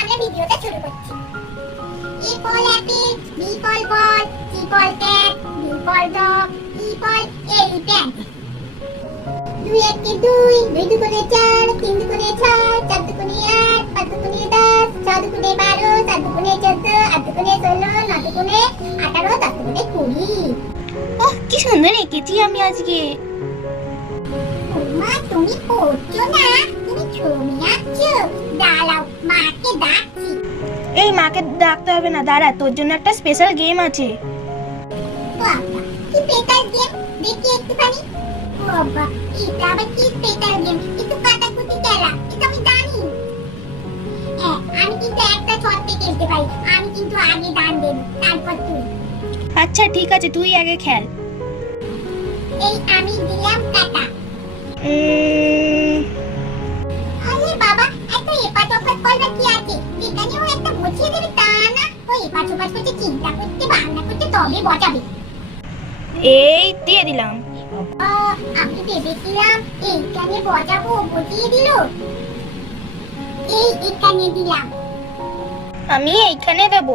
কাছে ভিডিওটা শুরু করছি B for ball, C for cat, D for dog, E for elephant. দুই একটি দুই দুই দুগুণে চার তিন দুগুণে ছয় চার দুগুণে আট পাঁচ দুগুণে দশ ছয় দুগুণে বারো সাত দুগুণে চোদ্দ আট দুগুণে ষোলো ন দুগুণে আঠারো দশ দুগুণে কুড়ি ওহ কি সুন্দর এঁকেছি আমি আজকে। মা তুমি পড়ছো না? তুমি ছবি আঁকছো? দাঁড়াও মাকে ডাকছি। এই মাকে ডাকতে হবে না দাঁড়া তোর জন্য একটা স্পেশাল গেম আছে। বাবা কি পেটার গেম দেখি একটুখানি। বাবা এটা আবার কি পেটার গেম একটু কাটাকুটি খেলা এটা আমি জানি। হ্যাঁ আমি কিন্তু একটা ছটে খেলতে পারি আমি কিন্তু আগে দান দেব তারপর তুই। আচ্ছা ঠিক আছে তুই আগে খেল। এই আমি দিলাম কাটা। আরে বাবা এত এপাট ওপাট করবে কি আছে? যেখানে ও একটা বসিয়ে দেবে তা না ও এপাট ওপাট করতে চিন্তা করতে ভাবনা করতে তবে বজাবে এই দিয়ে দিলাম। আমি ভেবেছিলাম এইখানে বজাবো বজিয়ে দিল। এই এখানে দিলাম। আমি এইখানে দেব।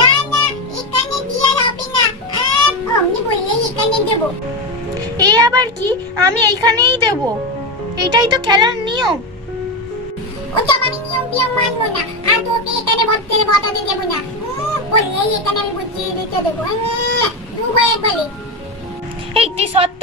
না না এখানে দিয়ে হবে না। আহ, অমনি বললে এখানে দেব। এ আবার কি? আমি এইখানেই দেব। এটাই তো খেলার নিয়ম। ওটা আমি নিয়ম টিয়ম মানবো না। আর তোকে এখানে ভর্তি বসাতে দেবো না। উম, বললে এখানে আমি বসিয়ে দিতে দেবো। আহ, দুবার বলে। এই তুই সত্য?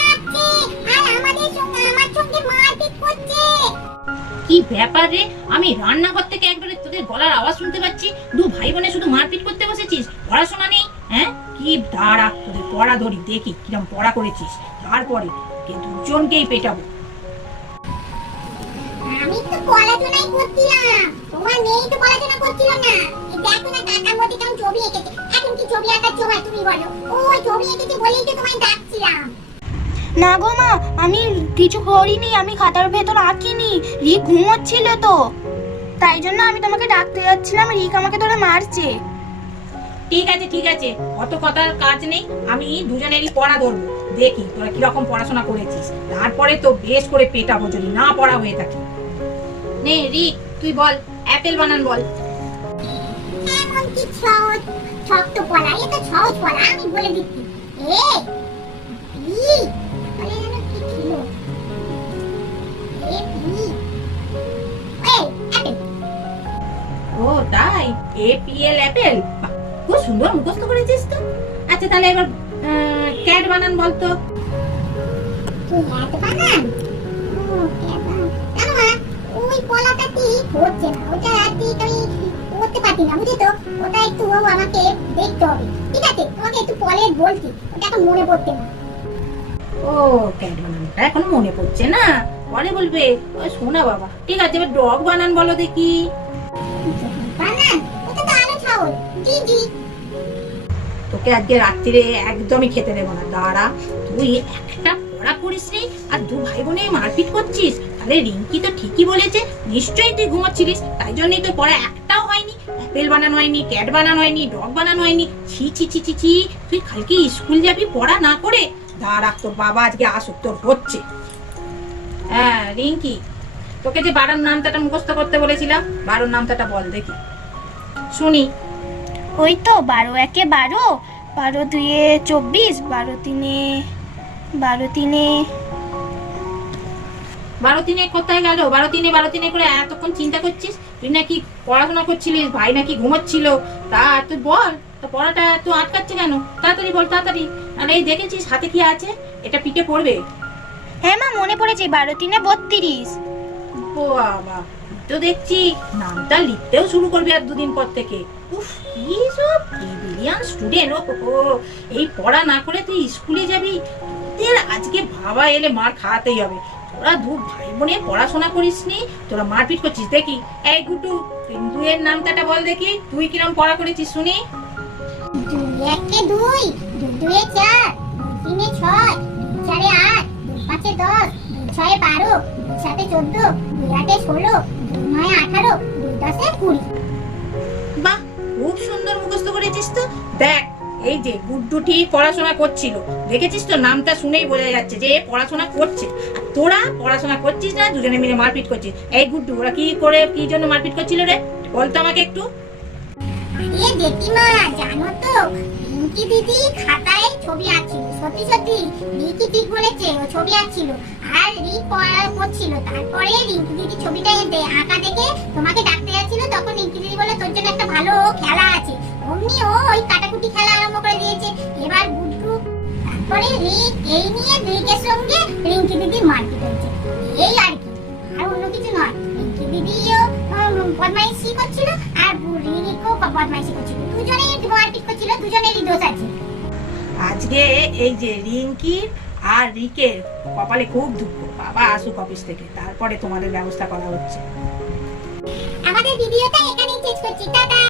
করছে কি ব্যাপার রে? আমি রান্নাঘর থেকে একবারে তোদের গলার আওয়াজ শুনতে পাচ্ছি। দু ভাই বোনে শুধু মারপিট করতে বসেছিস? পড়াশোনা নেই হ্যাঁ? কি দাঁড়া, তোদের পড়া ধরি, দেখি কিরম পড়া করেছিস। তারপরে কে দুজনকেই পেটাবো। আমি তো পড়াশোনাই করছিলাম। তোমার মেয়ে তো পড়াশোনা করছিল না। দেখো না কাকার মধ্যে কেমন ছবি এঁকেছে। এখন কি ছবি আঁকার সময় তুমি বলো? ওই ছবি এঁকেছে বলেই তো তোমায় ডাকছিলাম। না গো মা আমি কিছু করিনি আমি খাতার ভেতর আঁকিনি রিক ঘুমোচ্ছিল তো। তাই জন্য আমি তোমাকে ডাকতে যাচ্ছিলাম রিক আমাকে ধরে মারছে। ঠিক আছে ঠিক আছে অত কথার কাজ নেই আমি দুজনেরই পড়া ধরবো। দেখি তোরা কীরকম পড়াশোনা করেছিস। তারপরে তো বেশ করে পেটাবো যদি না পড়া হয়ে থাকে। নে রিক তুই বল অ্যাপেল বানান বল। এমন কি সহজ? শক্ত পড়া এ তো সহজ পড়া আমি বলে দিচ্ছি। এ তাই এ পি এল অ্যাপেল খুব সুন্দর মুখস্থ করেছিস তো। আচ্ছা তাহলে এবার ক্যাট বানান বলতো এত বানান ওটা করতে পারছি না বুঝলি তো। ওটা একটু আমাকে দেখতে হবে ঠিক আছে তোমাকে একটু পরে বলছি ওটা মনে পড়ছে না। ও ক্যাট মনে পড়ছে না পরে বলবে, ও, শোনা বাবা। ঠিক আছে, এবার ডগ বানান বলো দেখি। তোকে আজকে রাত্রিরে একদমই খেতে দেবো না। দাঁড়া, তুই একটা পড়া করিস নি আর দু ভাই বোনে মারপিট করছিস। তাহলে রিঙ্কি তো ঠিকই বলেছে, নিশ্চয়ই তুই ঘুমাচ্ছিলিস। তাই জন্যই তো পড়া একটাও হয়নি। অ্যাপেল বানানো হয়নি, ক্যাট বানানো হয়নি, ডগ বানানো হয়নি। ছি ছি ছি ছি ছি, তুই কালকে স্কুল যাবি পড়া না করে? দাঁড়া, তোর বাবা আজকে আসুক, তোর হচ্ছে। হ্যাঁ রিঙ্কি, তোকে যে বারোর নামটাটা মুখস্থ করতে বলেছিলাম বারোর নামটাটা বল দেখি। শুনি ওই তো বারো একে বারো বারো দুয়ে চব্বিশ বারো তিনে বারো তিনে। বারো তিনে কোথায় গেল? বারো তিনে বারো তিনে করে এতক্ষণ চিন্তা করছিস? তুই নাকি পড়াশোনা করছিলিস ভাই নাকি ঘুমোচ্ছিল? তা তুই বল তো পড়াটা তো আটকাচ্ছে কেন? তাড়াতাড়ি বল তাড়াতাড়ি। আর এই দেখেছিস হাতে কি আছে? এটা পিঠে পড়বে। হ্যাঁ মা মনে পড়েছে বারো তিনে বত্রিশ। ও বাবা। তো দেখছি, নামটা লিখতেও শুরু করবে আর দুদিন পর থেকে। উফ, কি সব ব্রিলিয়ান্ট স্টুডেন্ট ও এই পড়া না করে তুই স্কুলে যাবি? তোদের আজকে ভাবা এলে মার খাওয়াতেই হবে। তোরা দু ভাই বোনে পড়াশোনা করিস নি, তোরা মারপিট করছিস, দেখি। এই গুটু তুই নামটাটা বল দেখি, তুই কিরম পড়া করেছিস শুনি। একে, দুই দুয়ে চার, তিনে ছয় চারে আট পাঁচে দশ ছয়ে বারো সাতে চোদ্দ, দুই, আটে ষোলো দুই নয় আঠারো দুই দশে কুড়ি। বাহ খুব সুন্দর মুখস্থ করেছিস তো। দেখ এই যে গুড্ডু ঠিক পড়াশোনা করছিল। দেখেছিস তো নামটা শুনেই বোঝা যাচ্ছে যে পড়াশোনা করছে। আর তোরা পড়াশোনা করছিস না দুজনে মিলে মারপিট করছিস। এই গুড্ডু ওরা কি করে কি জন্য মারপিট করছিল রে? বলতো আমাকে একটু। এ জেঠিমা জানো তো রিঙ্কি দিদি খাতায় ছবি আঁকছিল। সত্যি সত্যি রিঙ্কি ঠিক বলেছে, ও ছবি আঁকছিল। আর রিক পড়া করছিল তারপরে রিঙ্কি দিদি ছবিটা আঁকা দেখে তোমাকে ডাকতে যাচ্ছিল, তখন রিঙ্কি দিদি বলে তোর জন্য একটা ভালো খেলা আছে। অমনি ও ওই কাটাকুটি খেলা আরম্ভ করে দিয়েছে। এবার গুড্ডু, তারপরে রিক, এই নিয়ে রিকের সঙ্গে রিঙ্কি দিদি মারপিট হয়েছে। এই আর কি, আর অন্য কিছু নয়। রিঙ্কি দিদিও বদমাইশি করছিল, আর রিকও বদমাইশি করছিল। দুজনেই মারপিট করছিল, দুজনেরই দোষ আছে। আজকে এই যে রিঙ্কি আর রিকের কপালে খুব দুঃখ। বাবা আসুক অফিস থেকে, তারপরে তোমাদের ব্যবস্থা করা হচ্ছে। আমাদের ভিডিওটা এখানেই শেষ করছি, টাটা।